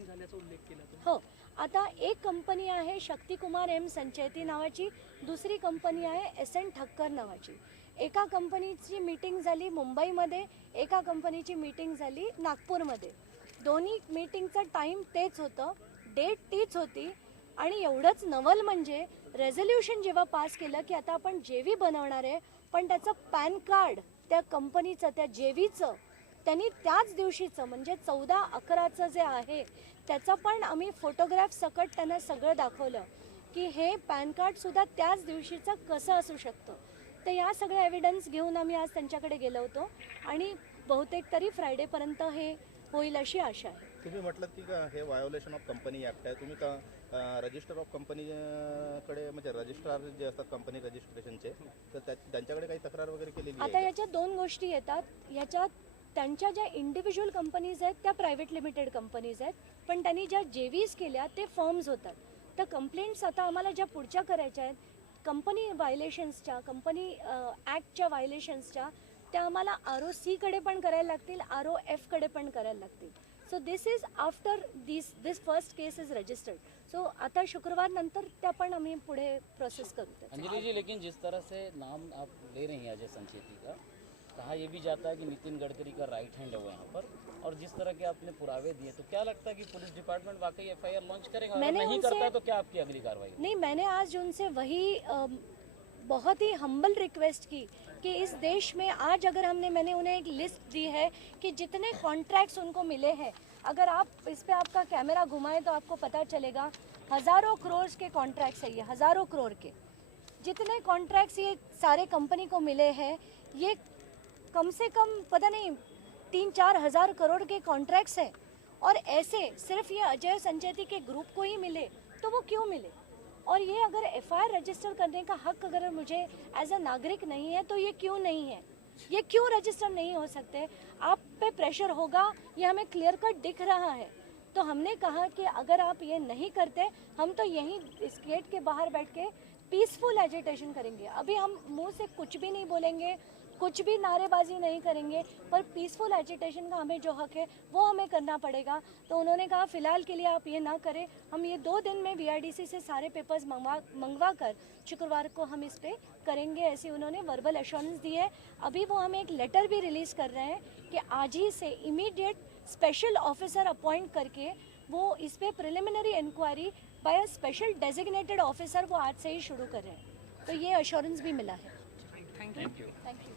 Meeting झाल्याचा उल्लेख केला तुम्ही. हो, आता एक कंपनी आहे शक्तिकुमार एम संचेती नावाची, दुसरी कंपनी आहे SN ठक्कर नावाची. एका कंपनीची मीटिंग झाली मुंबईमध्ये, एका कंपनीची मीटिंग झाली नागपूरमध्ये. दोन्ही मीटिंगचं टाईम तेच होतं, डेट तीच होती. आणि एवढंच नवल म्हणजे रेझोल्युशन जेव्हा पास केलं की आता आपण जेवी बनवणार आहे, पण त्याचं पॅन कार्ड त्या कंपनीचं, त्या जेवीचं त्यांनी त्याच दिवशीचं म्हणजे 14/11चं जे आहे त्याचं पण आम्ही फोटोग्राफ सकट त्यांना सगळं दाखवलं की हे पॅन कार्डसुद्धा त्याच दिवशीचं कसं असू शकतं. तर या सगळ्या एव्हिडन्स घेऊन आम्ही आज त्यांच्याकडे गेलो होतो आणि बहुतेक तरी फ्रायडेपर्यंत हे होईल अशी आशा आहे. तुम्ही म्हटलं की हे व्हायोलेशन ऑफ कंपनी ॲक्ट आहे. तुम्ही का रजिस्टर ऑफ कंपनी कडे म्हणजे रजिस्ट्रार जे असतात कंपनी रजिस्ट्रेशनचे, तर त्यांच्याकडे काही तक्रार वगैरे केलेली आहे? आता याच्यात दोन गोष्टी येतात. ह्याच्यात त्यांच्या ज्या इंडिव्हिज्युअल कंपनीज आहेत त्या प्रायव्हेट लिमिटेड कंपनीज आहेत, पण त्यांनी ज्या जेवीज केल्या ते फर्म्स होतात. तर कंप्लेंट्स आता आम्हाला ज्या पुढच्या करायच्या आहेत कंपनी व्हायलेशन्सच्या, कंपनी ॲक्टच्या व्हायलेशन्सच्या, त्या आम्हाला ROC कडे पण करायला लागतील, ROF कडे पण करायला लागतील. So this is after this first case is registered. So आता शुक्रवार नंतर त्या पण आम्ही पुढे प्रोसेस करू. अंजलि जी, लेकिन जिस तरह से नाम आप ले रही हैं अजय संचेती का, कहा यह भी जाता है कि नितिन गडकरी का राइट हैंड है वो यहाँ पर, और जिस तरह के आपने पुरावे दिए, तो क्या लगता है कि पुलिस डिपार्टमेंट वाकई FIR लॉन्च करेगा? अगर नहीं करता तो क्या आपकी अगली कार्रवाई? नहीं, मैंने आज उनसे वही बहुत ही हम्बल रिक्वेस्ट की कि इस देश में आज अगर मैंने उन्हें एक लिस्ट दी है कि जितने कॉन्ट्रैक्ट्स उनको मिले हैं, अगर आप इस पे आपका कैमरा घुमाएं तो आपको पता चलेगा हज़ारों करोड़ के कॉन्ट्रैक्ट्स है ये, हज़ारों करोड़ के जितने कॉन्ट्रैक्ट्स ये सारे कंपनी को मिले हैं, ये कम से कम पता नहीं 3-4 हज़ार करोड़ के कॉन्ट्रैक्ट्स हैं. और ऐसे सिर्फ ये अजय संचेती के ग्रुप को ही मिले तो वो क्यों मिले? और ये अगर FIR रजिस्टर करने का हक अगर मुझे एज अ नागरिक नहीं है तो ये क्यों नहीं है? ये क्यों रजिस्टर नहीं हो सकते? आप पे प्रेशर होगा, ये हमें क्लियर कट दिख रहा है. तो हमने कहा कि अगर आप ये नहीं करते हम तो यहीं इस गेट के बाहर बैठ के पीसफुल एजिटेशन करेंगे. अभी हम मुंह से कुछ भी नहीं बोलेंगे, कुछ भी नारेबाजी नहीं करेंगे, पर पीसफुल एजिटेशन का हमें जो हक है वो हमें करना पड़ेगा. तो उन्होंने कहा फ़िलहाल के लिए आप ये ना करें, हम ये 2 दिन में VRDC से सारे पेपर्स मंगवा कर शुक्रवार को हम इस पे करेंगे, ऐसी उन्होंने वर्बल एश्योरेंस दी है. अभी वो हमें एक लेटर भी रिलीज़ कर रहे हैं कि आज ही से इमीडिएट स्पेशल ऑफिसर अपॉइंट करके वो इस पर preliminary inquiry by a special designated officer वो आज से ही शुरू कर रहे हैं. तो ये एश्योरेंस भी मिला है. Thank you. Thank you.